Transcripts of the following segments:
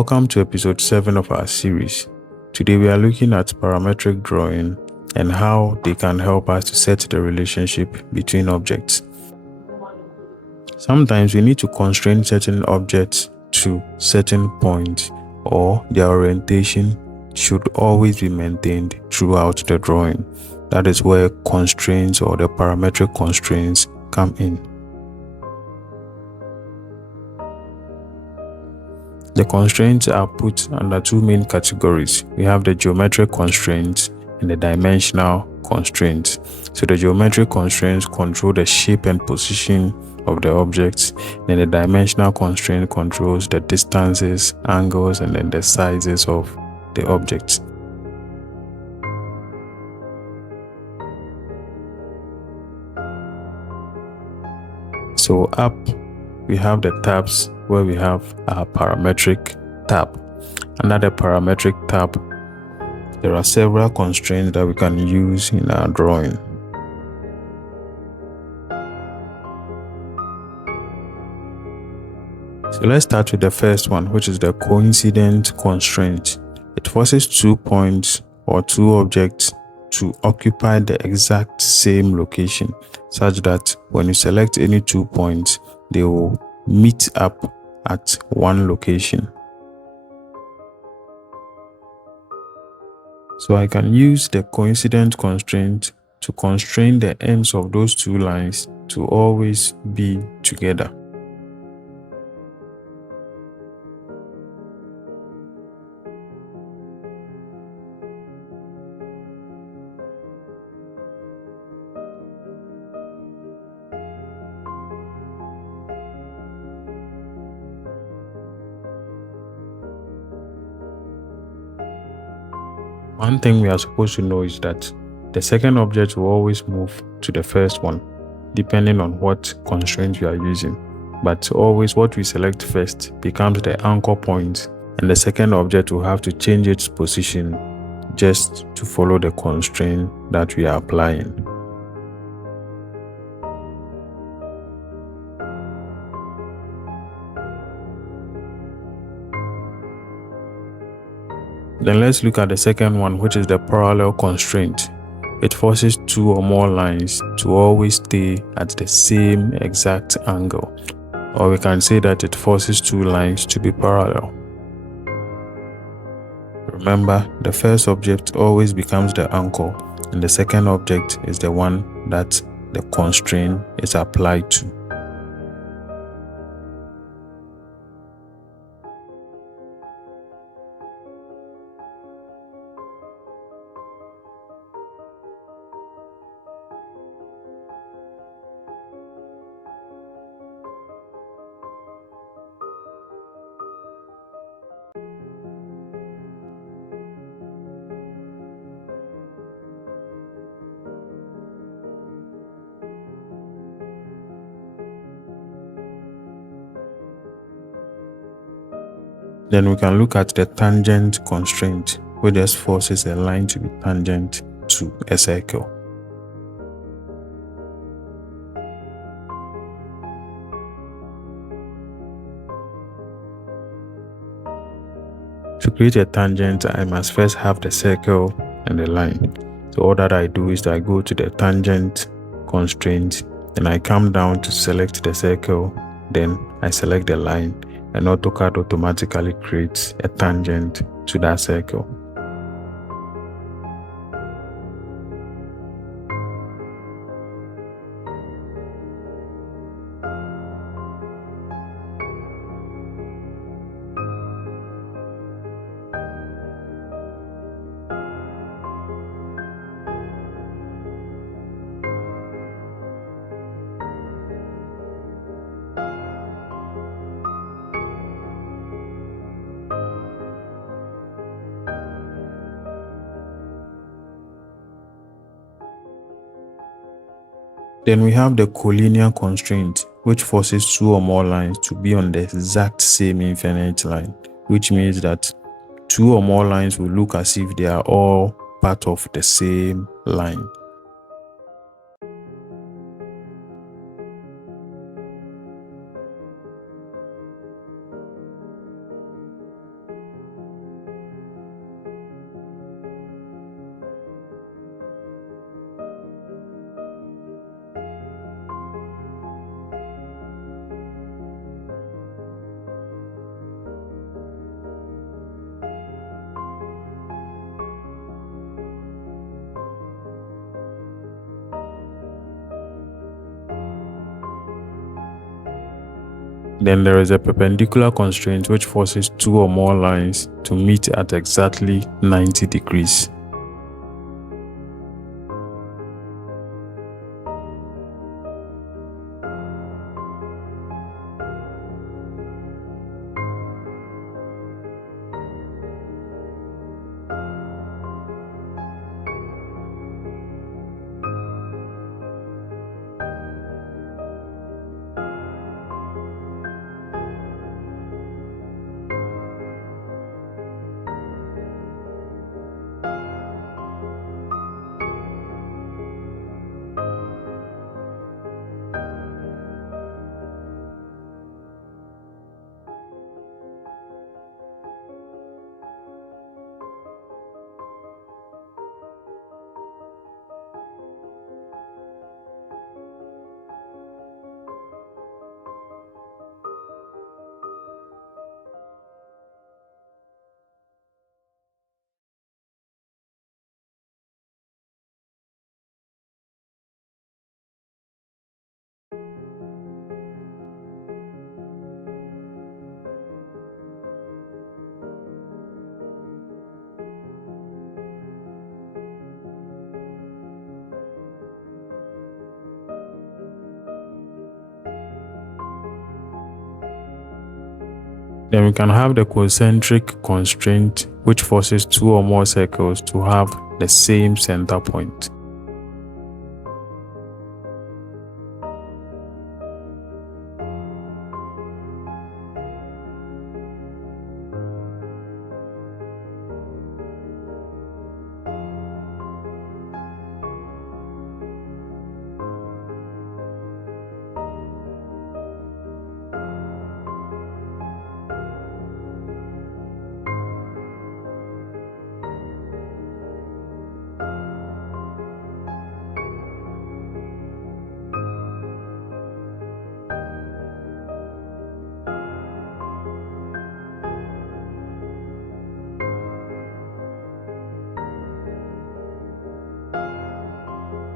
Welcome to episode 7 of our series. Today we are looking at parametric drawing and how they can help us to set the relationship between objects. Sometimes we need to constrain certain objects to certain points, or their orientation should always be maintained throughout the drawing. That is where constraints or the parametric constraints come in. The constraints are put under two main categories. We have the geometric constraints and the dimensional constraints. So the geometric constraints control the shape and position of the objects. Then the dimensional constraint controls the distances, angles, and then the sizes of the objects. So up, we have the tabs where we have our parametric tab. Under the parametric tab, there are several constraints that we can use in our drawing. So let's start with the first one, which is the coincident constraint. It forces 2 points or 2 objects to occupy the exact same location, such that when you select any 2 points, they will meet up at one location. So I can use the coincident constraint to constrain the ends of those 2 lines to always be together. One thing we are supposed to know is that the second object will always move to the first one, depending on what constraint you are using. But always what we select first becomes the anchor point, and the second object will have to change its position just to follow the constraint that we are applying. Then let's look at the second one, which is the parallel constraint. It forces 2 or more lines to always stay at the same exact angle. Or we can say that it forces 2 lines to be parallel. Remember, the first object always becomes the anchor, and the second object is the one that the constraint is applied to. Then we can look at the tangent constraint, which just forces a line to be tangent to a circle. To create a tangent, I must first have the circle and the line. So all that I do is that I go to the tangent constraint, then I come down to select the circle, then I select the line, and AutoCAD automatically creates a tangent to that circle. Then we have the collinear constraint, which forces 2 or more lines to be on the exact same infinite line, which means that 2 or more lines will look as if they are all part of the same line. Then there is a perpendicular constraint which forces two or more lines to meet at exactly 90 degrees. Then we can have the concentric constraint, which forces two or more circles to have the same center point.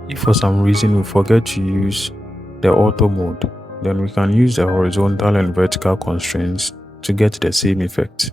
If for some reason we forget to use the auto mode, then we can use the horizontal and vertical constraints to get the same effect.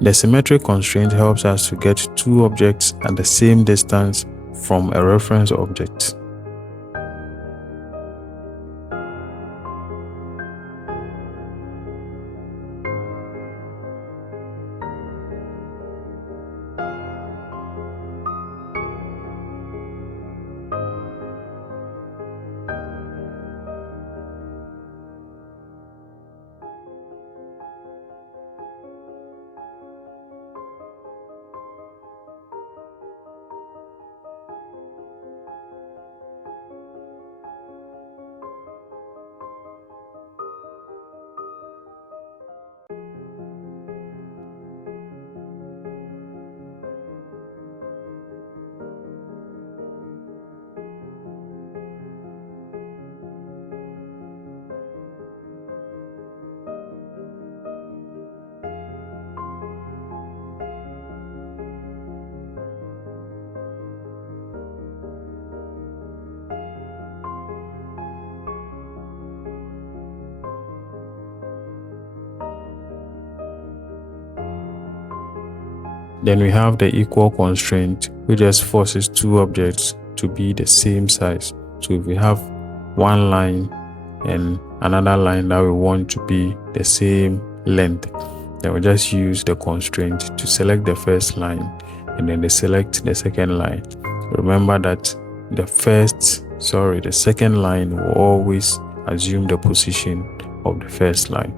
The symmetric constraint helps us to get two objects at the same distance from a reference object. Then we have the equal constraint, which just forces two objects to be the same size. So if we have one line and another line that we want to be the same length, then we just use the constraint to select the first line and then they select the second line. Remember that the second line will always assume the position of the first line.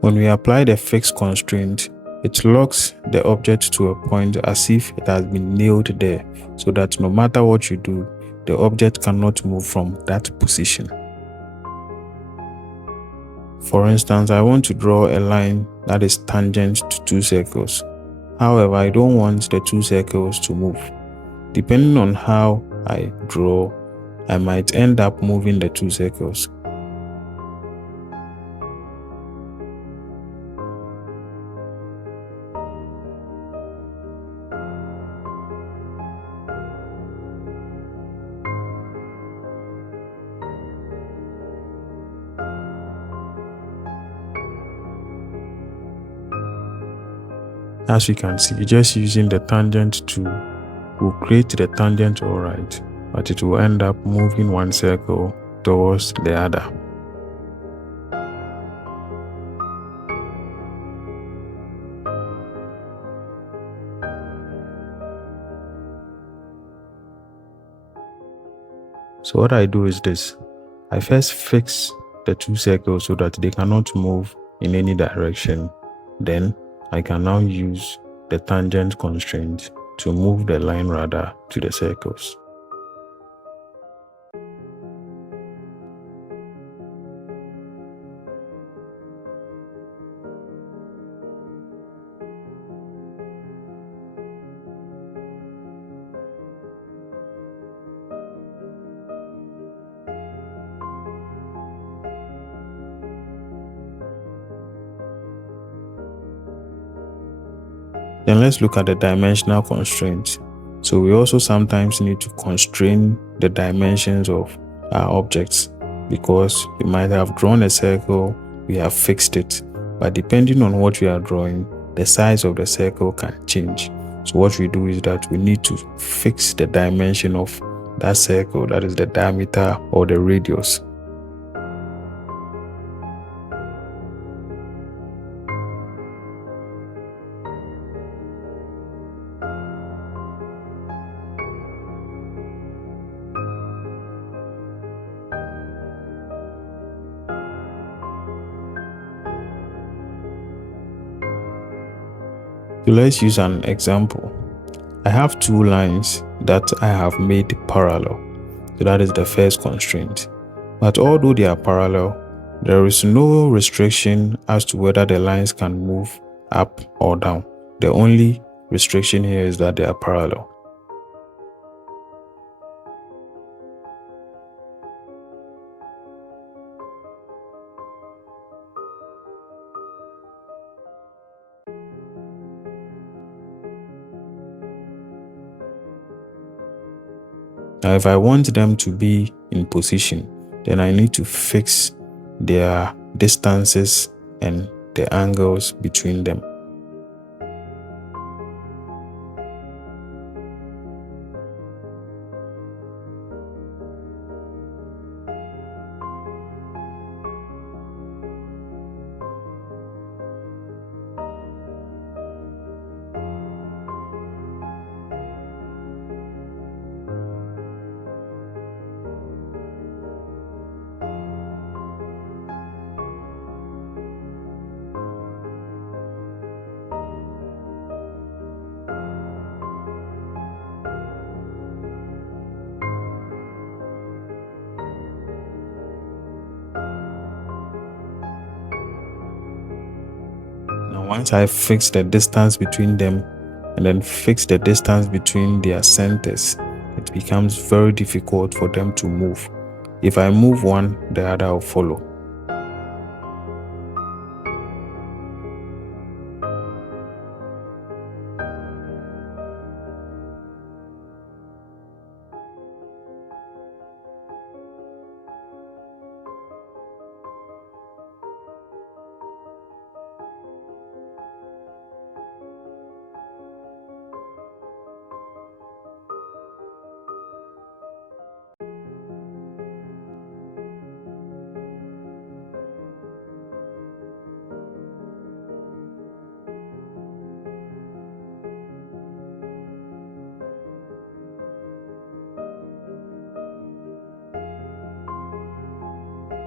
When we apply the fixed constraint, it locks the object to a point as if it has been nailed there, so that no matter what you do, the object cannot move from that position. For instance, I want to draw a line that is tangent to two circles. However, I don't want the two circles to move. Depending on how I draw, I might end up moving the two circles. As you can see, just using the tangent tool will create the tangent alright, but it will end up moving one circle towards the other. So what I do is this. I first fix the two circles so that they cannot move in any direction. Then I can now use the tangent constraint to move the line radar to the circles. Then let's look at the dimensional constraint. So we also sometimes need to constrain the dimensions of our objects, because we might have drawn a circle, we have fixed it, but depending on what we are drawing, the size of the circle can change. So what we do is that we need to fix the dimension of that circle, that is the diameter or the radius. So let's use an example. I have two lines that I have made parallel. So that is the first constraint. But although they are parallel, there is no restriction as to whether the lines can move up or down. The only restriction here is that they are parallel. Now, if I want them to be in position, then I need to fix their distances and the angles between them. Once I fix the distance between them and then fix the distance between their centers, it becomes very difficult for them to move. If I move one, the other will follow.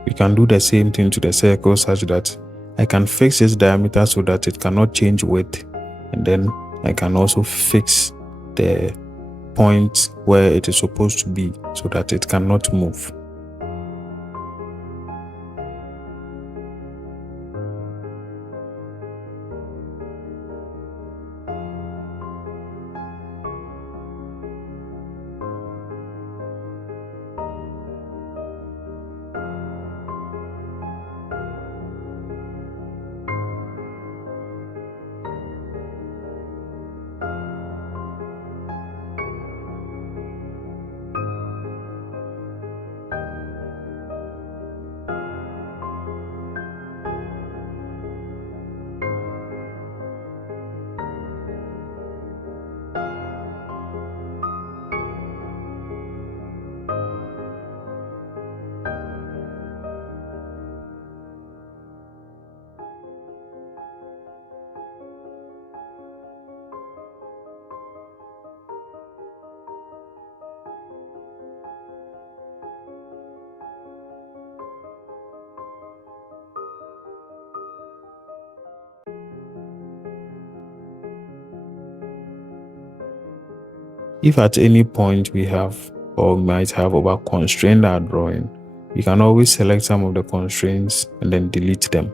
We can do the same thing to the circle such that I can fix its diameter so that it cannot change width, and then I can also fix the point where it is supposed to be so that it cannot move. If at any point we have or might have over constrained our drawing, we can always select some of the constraints and then delete them.